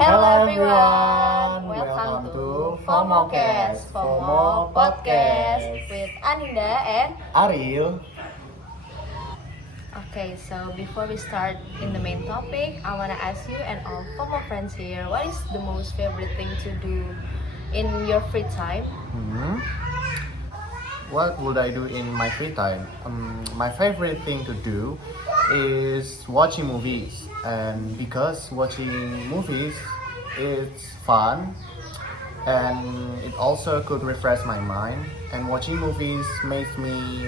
Hello everyone, welcome to Fomo Podcast with Aninda and Ariel. Okay, so before we start in the main topic, I wanna ask you and all Fomo friends here, what is the most favorite thing to do in your free time? What would I do in my free time? My favorite thing to do is watching movies, and because watching movies is fun, and it also could refresh my mind. And watching movies makes me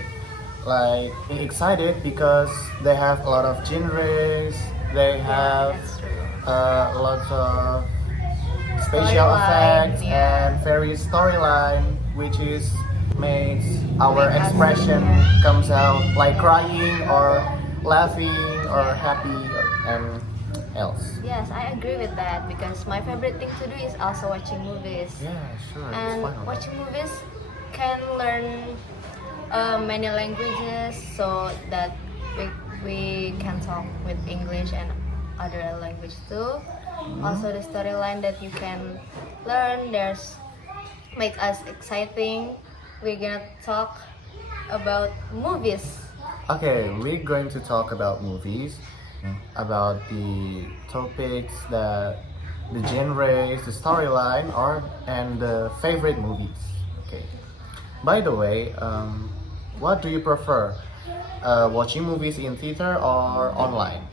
like excited because they have a lot of genres. They have That's true. lots of special effects and various storyline, which is makes our expression comes out like crying or laughing or happy and else. Yes, I agree with that because my favorite thing to do is also watching movies. Yeah, sure. It's And fun. watching movies can learn many languages so that we can talk with English and other language too. Also the storyline that you can learn there's make us exciting. We're gonna talk about movies. Okay, we're going to talk about movies, about the topics, the genres, the storyline, and the favorite movies. Okay. By the way, what do you prefer? Watching movies in theater or online?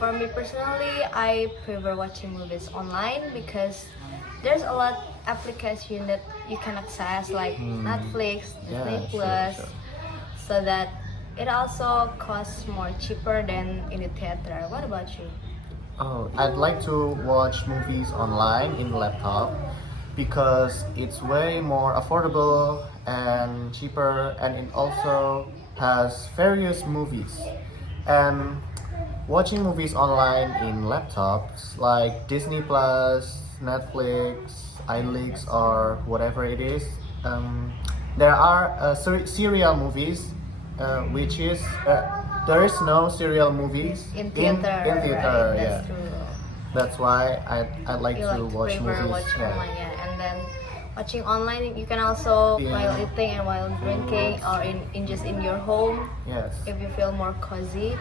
For me personally, I prefer watching movies online because there's a lot application that you can access like Netflix, Yeah, Disney sure, Plus, sure. so that it also costs more cheaper than in the theater. What about you? Oh, I'd like to watch movies online in laptop because it's way more affordable and cheaper, and it also has various movies. And watching movies online in laptops like Disney Plus, Netflix, iLeaks, or whatever it is, there are serial movies, which is there is no serial movies In theater, in theater. right? Yeah, That's true. that's why I like You to like to watch prefer movies. watch Yeah. online, yeah. And then watching online, you can also Yeah. while eating and while drinking or in just in your home Yes. if you feel more cozy.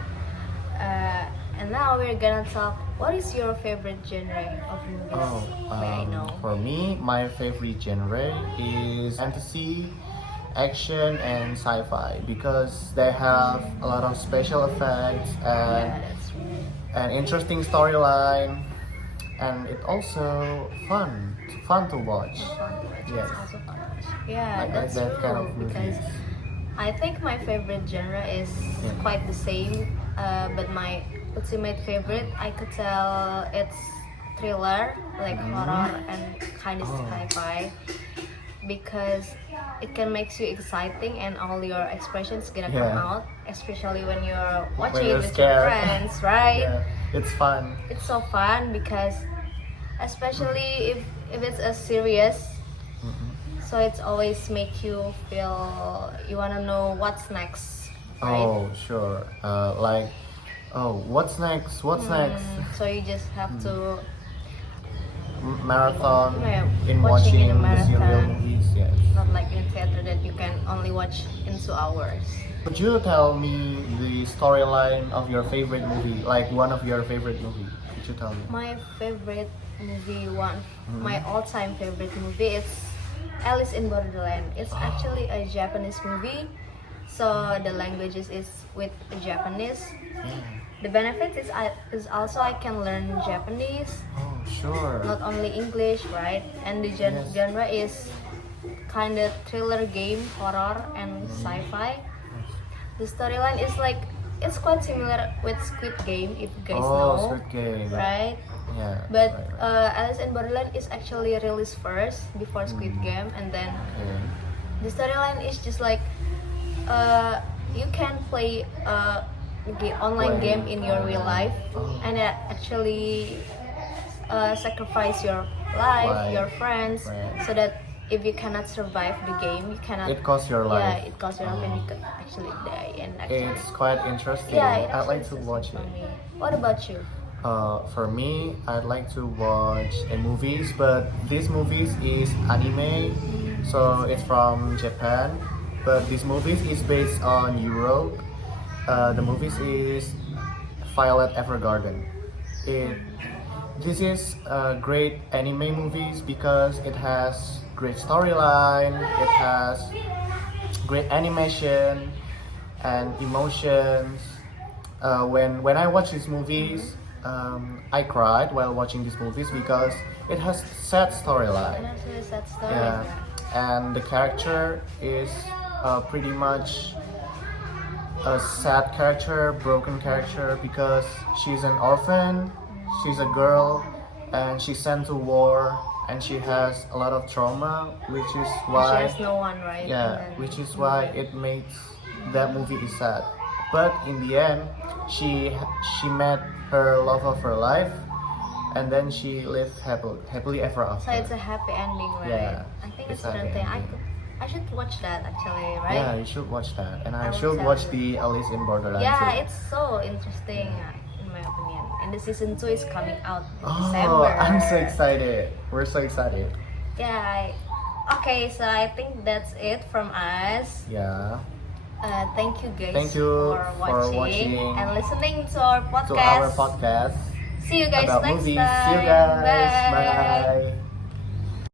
And now we're gonna talk. What is your favorite genre of movies? Oh, May I know? for me, my favorite genre is fantasy, action, and sci-fi because they have a lot of special effects Yeah, that's true. and interesting storyline, and it also fun to watch. Fun to watch. Yes. It's also fun to watch. Yeah, Like that's that true. kind of Because movies. I think my favorite genre is Yeah. quite the same. But my ultimate favorite, I could tell it's thriller, like horror and kind of Oh. sci-fi, because it can make you exciting and all your expressions gonna come Yeah. out, especially when you're When watching you're it with your scared. friends, right? Yeah, it's fun. It's so fun because especially if it's a serious, so it's always make you feel you wanna know what's next, right? Oh, sure. What's next? What's next? So you just have to Marathon Yeah, in watching watching in a the serial marathon. movies. Yes. not like in theater that you can only watch in 2 hours. Could you tell me the storyline of your favorite movie? Like one of your favorite movie? Could you tell me? My favorite movie, my all-time favorite movie is Alice in Borderland. It's actually a Japanese movie, so the languages is with Japanese. The benefit is also I can learn Japanese, Oh, sure. not only English, right? And the Yes. genre is kind of thriller game, horror, and sci-fi. The storyline is like it's quite similar with Squid Game, if you guys know, Squid Game. right? Yeah. But right. Alice in Borderland is actually released first before Squid Game, and then Okay. the storyline is just like you can play the online game in your real life, and actually sacrifice your life, your friends, Right. so that if you cannot survive the game, you cannot. It costs your life. Yeah, it costs your life, and you could actually die. And actually, It's quite interesting. yeah, it I'd like actually to is watch for it. me. What about you? For me, I'd like to watch a movies, but this movies is anime, so it's from Japan. But this movies is based on Europe. The movies is Violet Evergarden. It This is great anime movies because it has great storyline, it has great animation and emotions. When I watch these movies, I cried while watching these movies because it has sad And storyline. also a sad story. Yeah, and the character is pretty much a sad character, broken character because she's an orphan, she's a girl, and she's sent to war, and she has a lot of trauma, which is She why has no one, right? yeah, And then- which is why it makes that movie is sad. But in the end, she met her love of her life, and then she lived happily ever after. So it's a happy ending, right? Yeah, I think it's it's a happy thing. ending. I should watch that actually, right? Yeah, you should watch that, and I I will should tell watch you. the Alice in Borderland Yeah, too. it's so interesting in my opinion. And the season 2 is coming out in Oh, December. I'm so excited. We're so excited. Yeah. Okay, so I think that's it from us. Yeah. Thank you guys Thank you for for watching, watching and listening to our To our podcast. podcast See you guys about next movies. time. See you guys. Bye. Bye.